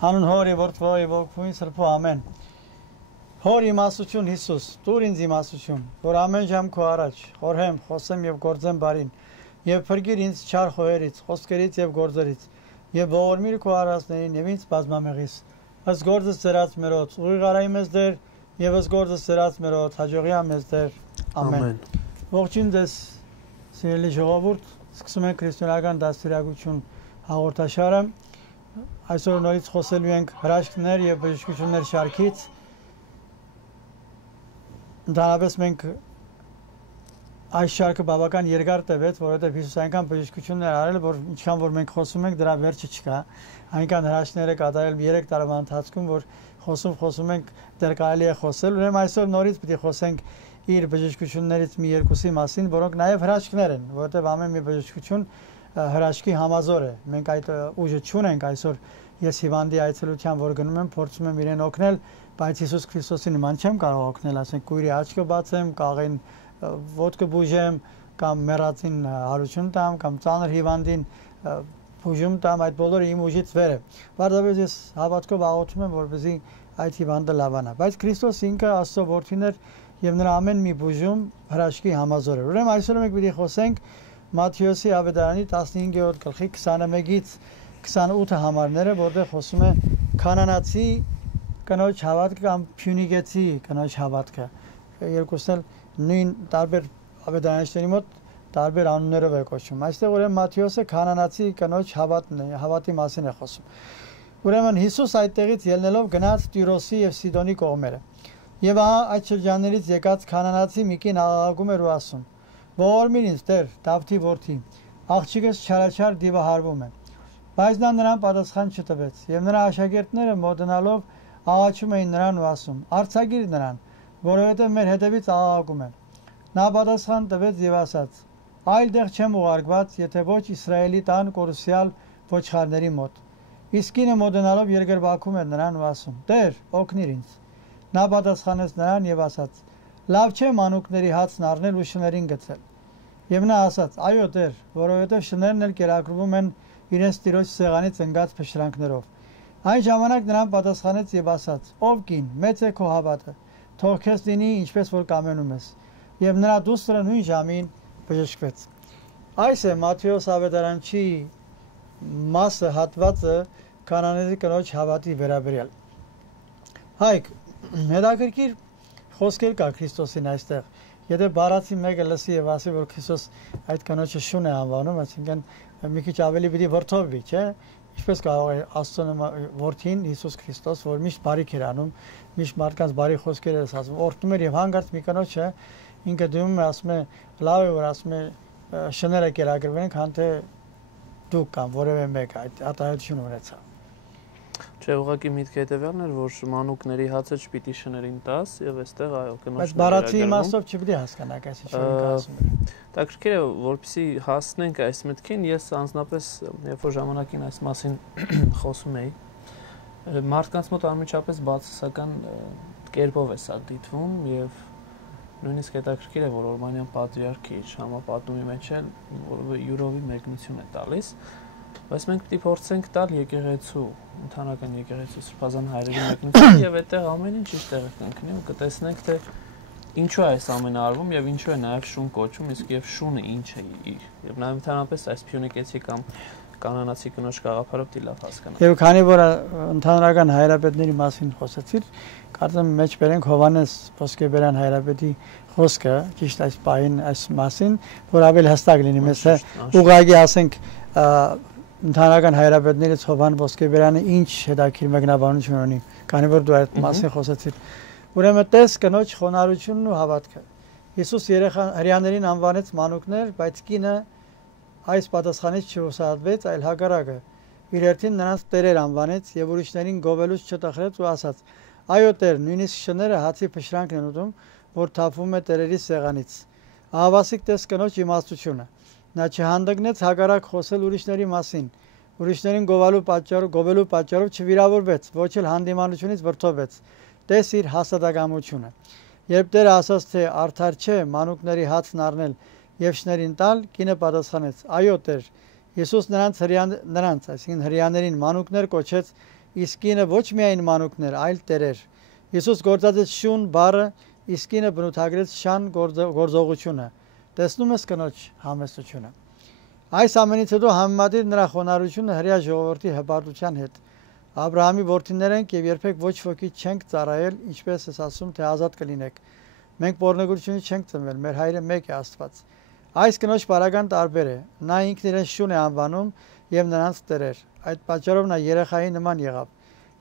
Հանուն Հորի որդվո եւ ոգուին սրբո ամեն։ Հոր իմաստություն Հիսուս, դուր ինձ իմաստություն, որ ամեն ժամ քո առաջ խորհեմ, խոսեմ եւ գործեմ բարին, եւ փրկիր ինձ չար խոհերից, խոսքերից եւ գործերից, եւ ողորմիր քո արածներին եւ ինձ բազմամեղից։ Ըստ գործս ծրած մերոց, ուղիղ արայի մեզ դեր, եւ ըստ գործս ծրած մերոց, հաջողիա մեզ դեր։ Ամեն։ Ողջույն ձեզ, սիրելի ժողովուրդ, սկսում ենք քրիստոնեական դաստիարակություն հաղորդաշարը։ Այսօր նորից խոսելու ենք հրաշքներ եւ բժշկություններ շարքից։ Ընդհանրապես մենք այս շարքը բավական երկար տևեց, որովհետև Հիսուս այնքան բժշկություններ արել, որ ինչքան որ մենք խոսում ենք, դրա վերջը չկա։ Այնքան հրաշքներ է կատարել 3 տարվա ընթացքում, որ խոսում ենք, դեռ կարելի է խոսել։ Ուրեմն այսօր նորից պիտի խոսենք իր բժշկություններից մի երկուսի մասին, որոնք նաև հրաշքներ են, որովհետև ամեն մի բժշկություն հրաշքի համազոր է։ Մենք այդ ուժը չունենք այսօր։ Ես հիվանդի այցելության որ գնում եմ, փորձում եմ իրեն օգնել, բայց Հիսուս Քրիստոսի նման չեմ կարող օգնել, ասենք կույրի աչքը բացեմ, կաղին ոտքը բուժեմ, կամ մեռածին հարություն տամ, կամ ծանր հիվանդին բուժում տամ, այդ բոլորը իմ ուժից վեր է։ Պարզապես ես հավատքով աղոթում եմ, որպեսզի այդ հիվանդը լավանա։ Բայց Քրիստոս ինքը Աստծո որդին էր եւ նրա ամեն մի բուժում հրաշքի համազոր է։ Ուրեմն այսօր մենք պիտի խոսենք Մատթեոսի ավետարանի 15-րդ գլխի 21-ից 28 համարները, որտեղ խոսում է կանանացի կնոջ հավատքը կամ փյունիկեցի կնոջ հավատքը։ Երկուսն էլ նույն տարբեր ավետարանիչների մոտ տարբեր անուններով է կոչվում։ Այստեղ ուրեմն Մատթեոսը կանանացի կնոջ հավատն է, հավատի մասին է խոսում։ Ուրեմն Հիսուս այդտեղից ելնելով գնաց Տյուրոսի եւ Սիդոնի կողմերը։ Եվ ահա այդ շրջաններից եկած կանանացի մի կին աղաղակում էր ու ասում. Ողորմիր ինձ Տեր, Դավթի որդի, աղջիկս չարաչար դիվահարվում է։ Բայց նա նրան պատասխան չտվեց, եւ նրա աշակերտները մոտենալով աղաչում էին նրան ու ասում. Արձակիր նրան, որովհետեւ մեր հետևից աղաղակում են։ Նա պատասխան տվեց եւ ասաց. Այլ տեղ չեմ ուղարկված, եթե ոչ Իսրայելի տան կորուսյալ ոչխարների մոտ։ Իսկ կինը մոտենալով երկրպագում էր նրան ու ասում. Տեր, օգնիր ինձ։ Նա պատասխանեց նրան եւ ասաց. Լավ չէ մանուկների հացն առնել ու շներին գցել։ Եվ նա ասաց. Այո, Տեր, որովհետև շներն էլ կերակրվում են իրենց տիրոջ սեղանից ընկած փշրանքներով։ Այն ժամանակ նրան պատասխանեց եւ ասաց. Ով կին, մեծ է քո հավատը, թող քեզ լինի ինչպես որ կամենում ես։ Եվ նրա դուստրը նույն ժամին բժշկվեց։ Այս է Մատթեոս ավետարանչի մասը հատվածը կանանացի կնոջ հավատի վերաբերյալ։ Հայք, հետաքրքիր խոսքեր կա Քրիստոսին այստեղ։ Եթե բառացի մեկը լսի եւ ասի, որ Քրիստոս այդ կնոջը շուն է անվանում, այսինքն մի քիչ ավելի պիտի վրթովվի, չէ՞։ Ինչպես կարող է Աստծո որդին Հիսուս Քրիստոս, որ միշտ բարիք էր անում, միշտ մարդկանց բարի խոսքեր էր ասում, օրհնում էր եւ հանգարց մի կնոջը ինքը դիմում է, ասում է, լավ է որ ասում է շները կերակրվեն, քան թե դուք կամ որևէ մեկ այդ արտահայտություն ունեցա։ Չէ, ուղղակի միտքը հետևյալն էր, որ մանուկների հացը չպիտի շներին տաս եւ այստեղ այո կնոջը։ Բայց բառացի իմաստով չպիտի հասկանաք այս ինչ որ ասում է։ Տակրկերը որպեսի հասնենք այս մտքին, ես անձնապես երբ որ ժամանակին այս մասին խոսում էի, մարդկանց մոտ անմիջապես բացասական կերպով է սա դիտվում եւ նույնիսկ հետաքրքիր է, որ Օրմանյան պատրիարքի իր համապատումի մեջ էլ որովե յուրովի մեկնություն է տալիս, բայց մենք պետք է փորձենք տալ եկեղեցու, ընդհանրական եկեղեցու Սրբազան հայրերի մեկնություն եւ այդտեղ ամեն ինչ իր տեղը կընկնի ու կտեսնենք թե ինչու է այս ամենը արվում եւ ինչու է նաեւ շուն կոչվում, իսկ եւ շունը ինչ է եւ նաեւ ընդհանրապես այս փյունիկեցի կամ կանանացի կնոջ գաղափարով դի լավ հասկանալ։ Եվ քանի որ ընդհանրական հայրապետների մասին խոսեցիր, կարծեմ մեջ բերենք Հովհաննես Ոսկեբերյան հայրապետի խոսքը, ճիշտ այս պահին այս մասին, որ ավելի հստակ լինի, մեզ ուղղակի ասենք ընդհանրական հայրապետներից Հովհաննես Ոսկեբերյանը ինչ հետաքրքիր մեկնաբանություն ունի, քանի որ դու այդ մասին խոսեցիր։ Ուրեմն տես կնոջ խոնարհությունն ու հավատքը։ Հիսուս հրեաներին անվանեց մանուկներ, բայց կինը այս պատասխանից չհուսահատվեց, այլ հակառակը իր հերթին նրանց տերեր անվանեց եւ ուրիշներին գովելուց չտխրեց ու ասաց. Այո Տեր, նույնիսկ շները հացի փշրանքն են ուտում, որ թափվում է տերերի սեղանից։ Ահավասիկ տես կնոջ իմաստությունը։ Նա չհանդգնեց հակառակ խոսել ուրիշների մասին, ուրիշներին գովելու պատճառով չվիրավորվեց, ոչ էլ հանդիմանությունից վրդովվեց։ Տես իր հաստատակամությունը։ Երբ Տերը ասաց, թե արդար չէ մանուկների հացն առնել եւ շներին տալ, կինը պատասխանեց. Այո Տեր, Հիսուս նրանց, այսինքն հրեաներին մանուկներ կոչեց իսկ կինը ոչ միայն մանուկներ, այլ տերեր։ Հիսուս գործածեց շուն բառը, իսկ կինը բնութագրեց շան գործողությունը։ Տեսնում ես կնոջ համեստությունը։ Այս ամենից հետո համեմատիր նրա խոնարհությունը հրեա ժողովրդի հպարտության հետ։ Աբրահամի որդիներ ենք եւ երբեք ոչ ոքի չենք ծառայել, ինչպես ես ասում, թե ազատ կլինեք։ Մենք բորնեգությունից չենք ծնվել, մեր հայրը մեկ է Աստված։ Այս կնոջ բարական տարբեր է։ Նա ինքն իրեն շուն է անվանում եւ նրանց տերեր։ Այդ պատճառով նա երեխայի նման եղավ։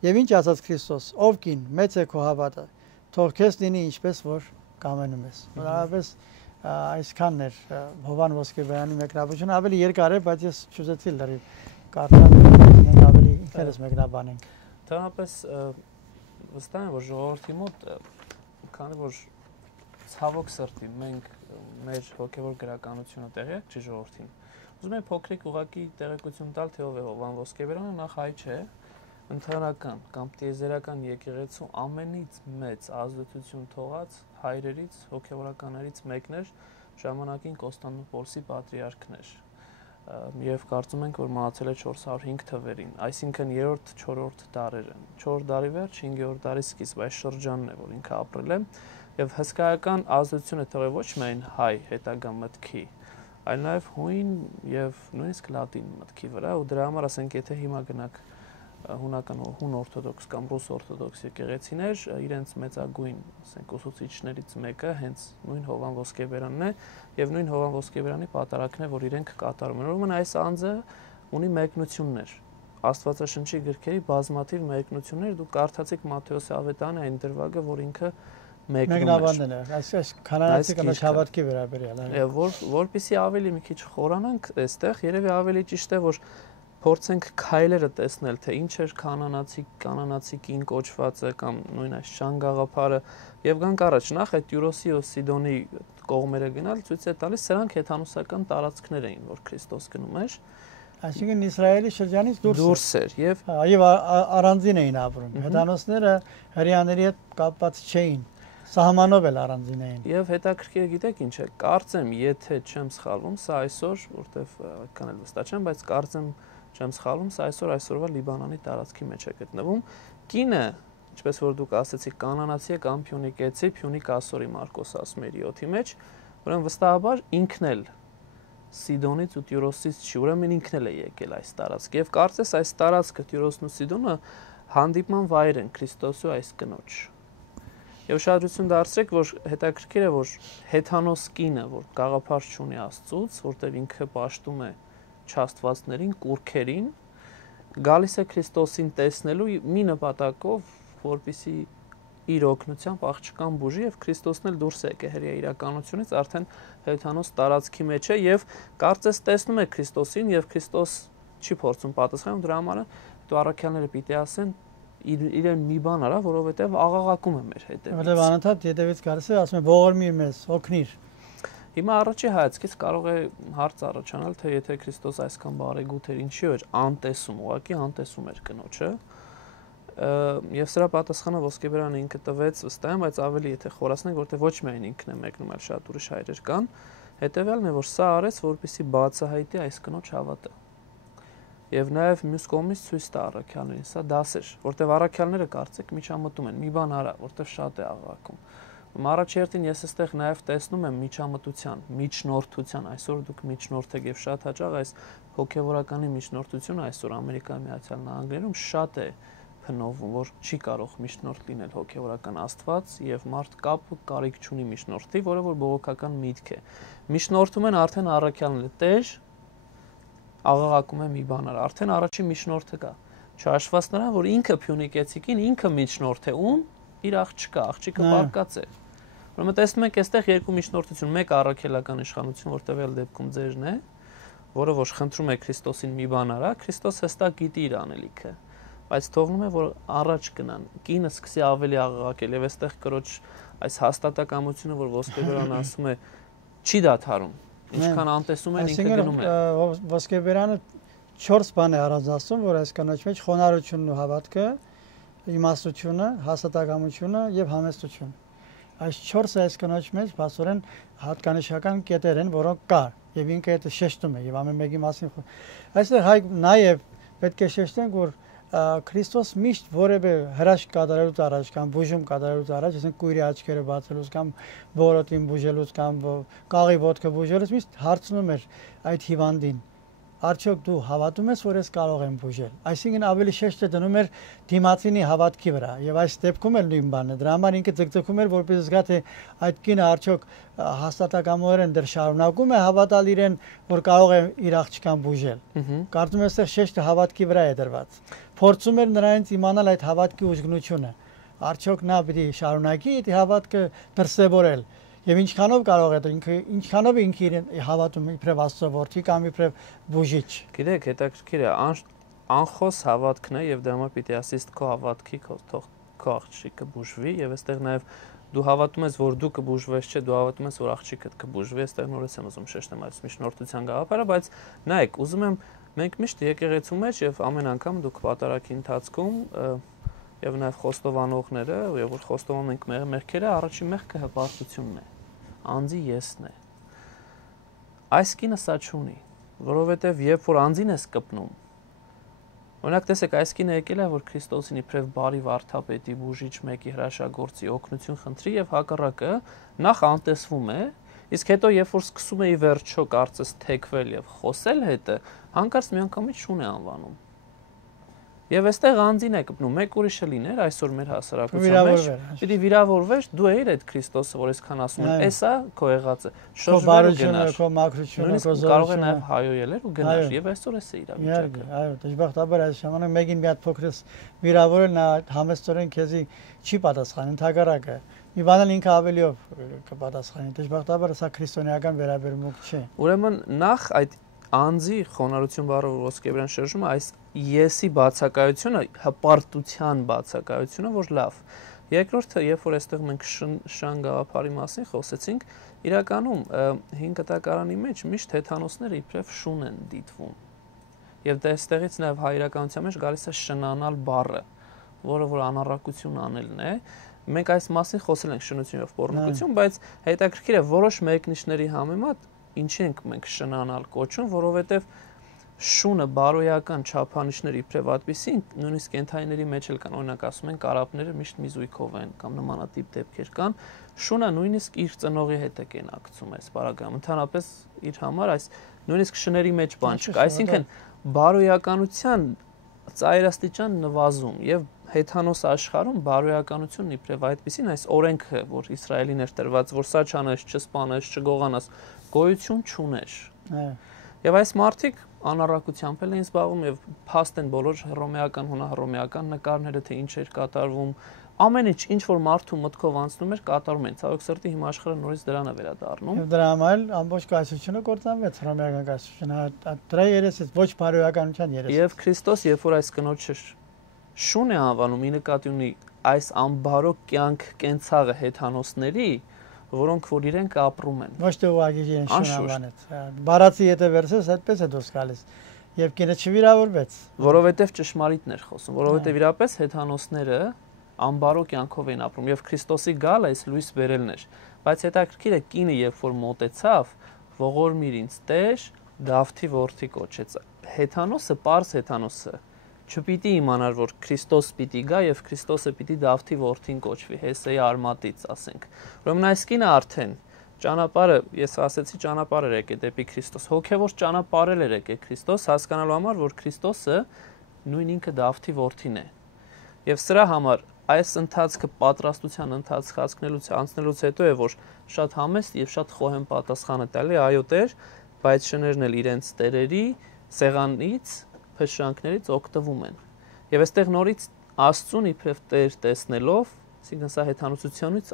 Եվ ինչ ասաց Քրիստոս. ով կին, մեծ է քո հավատը, թող քեզ լինի ինչպես որ կամենում ես։ Նորապես այսքանն էր Հովան Ոսկեբյանի մեկնաբանությունը, ավելի երկար է, բայց ես չուզեցի լրիվ կարդալ, մենք ավելի ինքներս մեկնաբանենք։ Դրանպես վստահ եմ, որ ժողովրդի մոտ, քանի որ ցավոք սրտի մենք մեր հոգևոր գրականությունը տեղյակ չի ժողովրդին։ Ուզում եմ փոքրիկ ուղղակի տեղեկություն տալ, թե ով է Հովան Ոսկեբյանը, նախ հայ չէ, ընդհանրական կամ տիեզերական եկեղեցու ամենից մեծ ազդեցություն թողած հայրերից, հոգևորականներից մեկն էր, ժամանակին Կոստանդնուպոլսի պատրիարքն էր։ Եվ կարծում ենք, որ մահացել է 405 թվերին, այսինքն 3-4 դարերն։ 4 դարի վերջ, 5-րդ դարի սկիզբ, այս շրջանն է, որ ինքը ապրել է, եւ հսկայական ազդեցություն է թողել ոչ միայն հայ հետագա մտքի, այլ նաեւ հույն եւ նույնիսկ լատին մտքի վրա, ու դրա համար ասենք, եթե հիմա գնաք հունական հուն օրթոդոքս կամ ռուս օրթոդոքս եկեղեցիներ, իրենց մեծագույն, ասենք, ուսուցիչներից մեկը հենց նույն Հովան Ոսկեբերանն է եւ նույն Հովան Ոսկեբերանի պատարակն է, որ իրենք կատարում են։ Ուրեմն այս անձը ունի մեկնություններ, Աստվածաշնչի գրքերի բազմաթիվ մեկնություններ, դուք կարդացիք Մատթեոսի ավետարանի այն դրվագը, որ ինքը մեկնաբանն է, այս քանանացի կնոջ հավատքի վերաբերյալ։ Եվ որպեսզի ավելի մի քիչ խորանանք այստեղ, երևի ավելի ճիշտ է, որ փորձենք քայլերը տեսնել, թե ինչ էր կանանացի կին կոչվածը կամ նույն այս շան գաղափարը եւ գանք առաջ նախ այդ Տյուրոսի ու Սիդոնի կողմերը գնալ ցույց է տալիս սրանք հեթանոսական տարածքներ էին, որ Քրիստոս գնում էր, այսինքն Իսրայելի շրջանից դուրս էր եւ առանձին էին ապրում։ Հեթանոսները հрьяաների հետ կապված չէին, սահմանով էլ առանձին էին։ Եվ հետաքրքիր գիտեք ինչ է, կարծեմ, եթե չեմ սխալվում, սա այսօր, որտեվ այդքան էլ վստահ չեմ, բայց կարծեմ չեմ սխալվում, սա այսօրվա Լիբանանի տարածքի մեջ է գտնվում։ Կինը, ինչպես որ դուք ասացիք, կանանացի է կամ փյունիկեցի, փյունիկ ասորի Մարկոս ասում է 7-ի մեջ, ուրեմն վստահաբար ինքն էլ Սիդոնից ու Տյուրոսից չի, ուրեմն ինքն էլ է եկել այս տարածք։ Եվ կարծես այս տարածքը Տյուրոսն ու Սիդոնը հանդիպման վայր են Քրիստոսի այս կնոջ։ Եվ շարժություն դարձրեք, որ հետաքրքիր է, որ հեթանոս կինը, որ գաղափար չունի Աստծուց, որտեղ ինքը պաշտում է չաստվածներին, կուրքերին, գալիս է Քրիստոսին տեսնելու մի նպատակով, որպեսզի իր օգնությամբ աղջկան բուժի եւ Քրիստոսն էլ դուրս է եկել հրեա իրականությունից, արդեն հեթանոս տարածքի մեջ է եւ կարծես տեսնում է Քրիստոսին եւ Քրիստոս չի փորձում պատասխանել, դրա համար դու առաքյալները պիտի ասեն իրեն մի բան արա, որովհետեւ աղաղակում է մեր հետևից։ Որտեւ անընդհատ հետևից գալիս է, ասում է ողորմիր մեզ, օգնիր։ Հիմա առաջի հայացքից կարող է հարց առաջանալ, թե եթե Քրիստոս այսքան բարեգութ էր, ինչի էր անտեսում, ուղղակի անտեսում էր կնոջը։ Եվ սրա պատասխանը Ոսկեբերանը ինքը տվեց, վստահ եմ, բայց ավելի եթե խորացնենք, որտեղ ոչ միայն ինքն է մեկնում, այլ շատ ուրիշ հայրեր կան, հետեւյալն է, որ սա արեց, որպեսզի բացահայտի այս կնոջ հավատը։ Եվ նաև մյուս կողմից ցույց տա առաքյալներին, սա դաս էր, որտեղ առաքյալները կարծեք միջամտում են, մի բան արա, որտեղ շատ է աղաղակում։ Առաջերտին ես այստեղ նաև տեսնում եմ միջամտության, միջնորդության, այսօր դուք միջնորդ եք եւ շատ հաճախ այս հոգեվորականի միջնորդությունը այսօր Ամերիկայի Միացյալ Նահանգներում շատ է փնովում, որ չի կարող միջնորդ լինել հոգեվորական Աստված եւ մարդ կապ կարիք չունի միջնորդի, որը որ բողոքական միտք է։ Միջնորդում են արդեն առաքյալները, Տեր աղաղակում է մի բան արա, արդեն առաջին միջնորդը կա։ Չհաշված նրան, որ ինքը փյունիկեցիկին, ինքը միջնորդ է, ում իր աղջիկը բարկած է։ Ուրեմն տեսնում եք, այստեղ երկու միջնորդություն, մեկ առաքելական իշխանություն, որ տվյալ դեպքում ձերն է, որը որ խնդրում է Քրիստոսին մի բան արա, Քրիստոս հստակ գիտի իր անելիքը, բայց թողնում է, որ առաջ գնան, կինը սկսի ավելի աղաղակել, եւ այստեղ կրոջ այս հաստատակամությունը, որ Ոսկեբերանը ասում է, չի դադարում, ինչքան անտեսում են, ինքը գնում է։ Ոսկեբերանը 4 բան է առանձնացնում, որ այս կանոչ մեջ խոնարհությունն ու հավատքը, իմաստությունը, հաստատակամությունը եւ համեստությունը։ Այս 4-ը այս կնոջ մեջ բացորեն հատկանշական կետեր են, որոնք կար եւ ինքը դա շեշտում է եւ ամեն մեկի մասին։ Այստեղ հայ նաեւ պետք է շեշտենք, որ Քրիստոս միշտ որևէ հրաշք կատարելուց առաջ կամ բուժում կատարելուց առաջ, ասենք կույրի աչքերը բացելուց կամ բորոտին բուժելուց կամ կաղի ոտքը բուժելուց միշտ հարցնում էր այդ հիվանդին. Արդյոք դու հավատում ես, որ ես կարող եմ բուժել։ Այսինքն ավելի շեշտը դնում էր դիմացինի հավատքի վրա, եւ այս դեպքում էլ նույն բանն է։ Դրա համար ինքը ձգձգում էր, որպես զգա թե այդ կինը արդյոք հաստատակամորեն դեռ շարունակում է հավատալ իրեն, որ կարող է իր աղջկան բուժել։ Կարծում եմ, այստեղ շեշտը հավատքի վրա է դրված։ Փորձում էր նրանից իմանալ այդ հավատքի ուժգնությունը։ Արդյոք նա պիտի շարունակի այդ հավատքը դրսևորել։ Եվ ինչքանով կարող է ինքը ինչքանով ինքը իրեն հավատում իբրև Աստծո որդի կամ իբրև բուժիչ։ Գիտեք, հետաքրքիր է, անխոս հավատքն է եւ դրա համար պիտի ասես քո հավատքի քո աղջիկը բուժվի եւ այստեղ նաեւ դու հավատում ես, որ դու կբուժվես, չէ, դու հավատում ես, որ աղջիկդ կբուժվի, այստեղ նորից եմ ուզում շեշտեմ այս միջնորդության գաղափարը, բայց նայեք, ուզում եմ մենք միշտ եկեղեցու մեջ եւ ամեն անգամ դուք պատարագի ընթացքում եւ նաեւ խոստովանողները, եւ որ խոստովանում ենք մեղքերը, առաջին մեղքը հպարտությունն է։ Անձի եսն է։ Այս կինը սա չունի, որովհետեւ երբ որ անձին ես կպնում, օրինակ տեսեք, այս կինը եկել է, որ Քրիստոսին իբրև բարի վարդապետի, բուժիչ մեկի հրաշագործի օգնություն խնդրի եւ հակառակը նախ անտեսվում է, իսկ հետո երբ որ սկսում է ի վերջո կարծես թեքվել եւ խոսել հետը, հանկարծ միանգամից շուն է անվանում։ Եվ այստեղ անձին է կպնում, մեկ ուրիշը լիներ այսօր մեր հասարակության մեջ, պիտի վիրավորվեր, դու էիր այդ Քրիստոսը, որ այսքան ասում են, էսա քո եղածը, շրջվեր ու գնար, քո մաքրությունը, քո զորությունը, կարող է նաև հայոյել ու գնար, եւ այսօր էս է իրավիճակը։ Այո, դժբախտաբար այս ժամանակ մեկին մի հատ փոքրս վիրավորել, նա համեստորեն քեզի չի պատասխանի, ընդհակառակը։ Մի բան էլ ինքը ավելիով կպատասխանի, դժբախտաբար սա քրիստոնեական վերաբերմունք չէ։ Ուրեմն նախ այդ անձի խոնարհություն բառը ոսկեբրան շրջումը այս եսի բացակայությունը, հպարտության բացակայությունը, որ լավ։ Երկրորդը, երբ որ այստեղ մենք շան գաղափարի մասին խոսեցինք, իրականում 5 տակարանի մեջ միշտ հեթանոսները իբրև շուն են դիտվում։ Եվ դա այստեղից նաև հայրականության մեջ գալիս է շնանալ բառը, որը որ անառակություն անելն է։ Մենք այս մասին խոսել ենք շնություն եւ պոռնկություն, բայց հետաքրքիր է որոշ մեկնիշների համեմատ ինչի ենք մենք շնանալ կոչում, որովհետև շունը բարոյական չափանիշներ իբրև այդպիսի նույնիսկ կենթայիների մեջ էլ կան, օրինակ ասում են կարապները միշտ մի զույգով են կամ նմանատիպ դեպքեր կան, շունը նույնիսկ իր ծնողի հետ է կենակցում այս բaragam, ընդհանրապես իր համար այս նույնիսկ շների մեջ բան չկա, այսինքն բարոյականության ծայրաստիճան նվազում եւ հեթանոս աշխարհում բարոյականությունն իբրև այդպիսին այս օրենքը, որ Իսրայելին էր տրված, որ սա չանես, չսպանես, չգողանաս, գոյություն չուներ։ Եվ այս մարդիկ անառակությամբ են զբաղվում եւ փաստ են բոլոր հռոմեական, հունահռոմեական նկարները, թե ինչ էր կատարվում, ամեն ինչ որ մարդու մտքով անցնում էր, կատարում են։ Ցավոք սրտի հիմա աշխարհը նորից դրան է վերադառնում։ Եվ դրա համար էլ ամբողջ կայսրությունը կործանվեց, հռոմեական կայսրությունը, դրա երեսից ոչ բարոյականության երես։ Եվ Քրիստոս, երբ որ այս կնոջը շուն է անվանում, ի նկատի ունի այս ամբարո կյանք կենցաղը հեթանոսների, որոնք որ իրենք ապրում են։ Ոչ թե ուղղակի իրեն շուն անվանեց։ Բարացի եթե վերցես, այդպես է դուրս գալիս։ Եվ կինը չվիրավորվեց։ Որովհետև ճշմարիտն էր խոսում, որովհետև իրապես հեթանոսները ամբարո կյանքով են ապրում եւ Քրիստոսի գալը այս լույս բերելն էր։ Բայց հետաքրքիր է կինը երբ որ մոտեցավ, ողորմիր ինձ Տեր, Դավթի որդի կոչեց։ Հեթանոսը, պարզ հեթանոսը չպիտի իմանար, որ Քրիստոս պիտի գա եւ Քրիստոսը պիտի Դավթի որդին կոչվի, Հեսեի արմատից, ասենք։ Ուրեմն այս կինը արդեն ճանապարհը, ես ասեցի ճանապարհը եկե դեպի Քրիստոս, հոգեվոր ճանապարհել էր եկե Քրիստոս, հասկանալու համար, որ Քրիստոսը նույն ինքը Դավթի որդին է։ Եվ սրա համար այս ընթացքը պատրաստության ընթացք անցնելուց հետո է, որ շատ համեստ եւ շատ խոհեմ պատասխանը տալի, այո Տեր, բայց շներն էլ իրենց տերերի սեղանից փշրանքներից օգտվում են։ Եվ այստեղ նորից Աստծուն իբրև Տեր տեսնելով, այսինքն սա հեթանոսությունից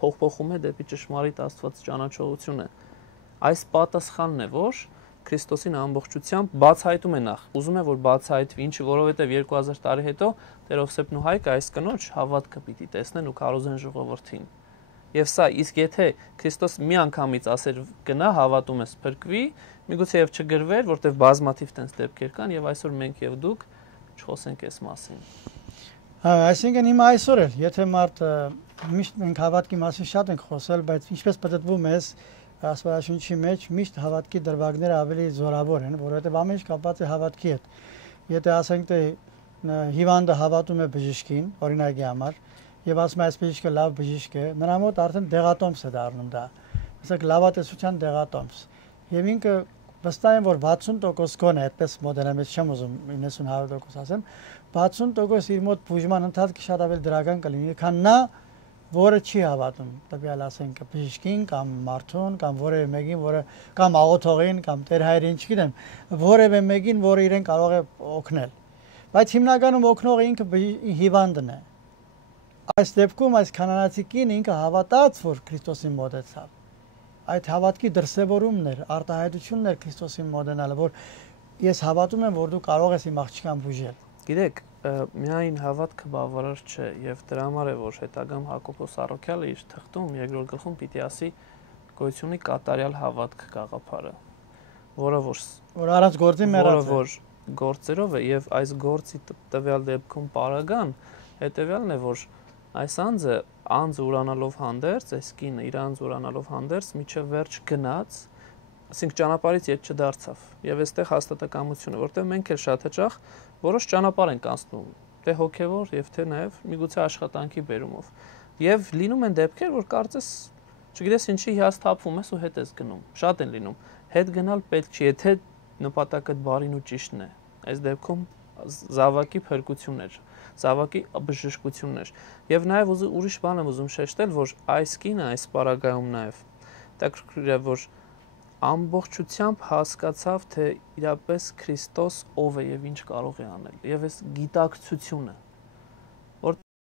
փոխփոխում է դեպի ճշմարիտ Աստված ճանաչողությունը։ Այս պատասխանն է, որ Քրիստոսին ամբողջությամբ բացահայտում է նախ։ Ուզում է որ բացահայտվի, ինչը որովհետև 2000 տարի հետո Տեր Ովսեփն ու Հայկը այս կնոջ հավատքը պիտի տեսնեն ու քարոզեն ժողովրդին։ Եվ սա իսկ եթե Քրիստոս մի անգամից ասեր գնա հավատում ես փրկվի, միգուցե եւ չգրվեր, որտեվ բազմաթիվ տենց դեպքեր կան եւ այսօր մենք եւ դուք չխոսենք այս մասին։ Այսինքն հիմա այսօր էլ, եթե մարդը միշտ մենք հավատքի մասին շատ ենք խոսել, բայց ինչպես պատտվում է Աստվածաշունչի մեջ միշտ հավատքի դրվագները ավելի զորավոր են, որովհետև ամեն ինչ կապված է հավատքի հետ։ Եթե ասենք թե հիվանդը հավատում է բժիշկին, օրինակի համար, եւ ասում է այս բժիշկը լավ բժիշկ է, նրա մոտ արդեն դեղատոմս է դառնում դա։ Ասենք լավատեսության դեղատոմս։ Եվ ինքը վստահ եմ, որ 60% գոնե այդպես մոդելամից չեմ ուզում 90-100% ասեմ, 60% իր մոտ բուժման ընթացքը շատ ավելի դրական կլինի, քան նա, որը չի հավատում, տվյալ ասենք բժիշկին կամ մարդուն կամ որևէ մեկին, որը կամ աղոթողին կամ Տեր հայրին, չգիտեմ, որևէ մեկին, որը իրեն կարող է օգնել։ Բայց հիմնականում օգնողը ինքը հիվանդն է։ Այս դեպքում այս կանանացի կինը ինքը հավատաց, որ Քրիստոսին մոտեցավ։ Այդ հավատքի դրսևորումն էր, արտահայտությունն էր Քրիստոսին մոտենալը, որ ես հավատում եմ, որ դու կարող ես իմ աղջկան բուժել։ Գիտեք, միայն հավատքը բավարար չէ եւ դրա համար է որ հետագամ Հակոբոս Առաքյալը իր թղթում երկրորդ գլխում պիտի ասի գոյությունի կատարյալ հավատք գաղափարը, որը առանց գործի մեռած է, որ գործերով է եւ այս գործի տվյալ դեպքում պարագան հետեւյալն է որ այս անձը ուրանալով հանդերձ, այս կինը իր անձ ուրանալով հանդերձ միջև վերջ գնաց, ասենք ճանապարհից ետ չդարձավ եւ այստեղ հաստատակամությունը, որտեղ մենք էլ շատ հաճախ որոշ ճանապարհ ենք անցնում, թե հոգեվոր եւ թե նաեւ միգուցե աշխատանքի բերումով։ Եվ լինում են դեպքեր, որ կարծես, չգիտես ինչի հիասթափվում ես ու հետ ես գնում։ Շատ են լինում։ Հետ գնալ պետք չի, եթե նպատակը բարին ու ճիշտն է։ Այս դեպքում զավակի փրկություններ, զավակի բժշկություններ։ Եվ նաեւ ուրիշ բան եմ ուզում շեշտել, որ այս կինը այս պարագայում նաեւ տակրկրիր է, որ ամբողջությամբ հասկացավ, թե իրապես Քրիստոս ով է եւ ինչ կարող է անել։ Եվ այս գիտակցությունը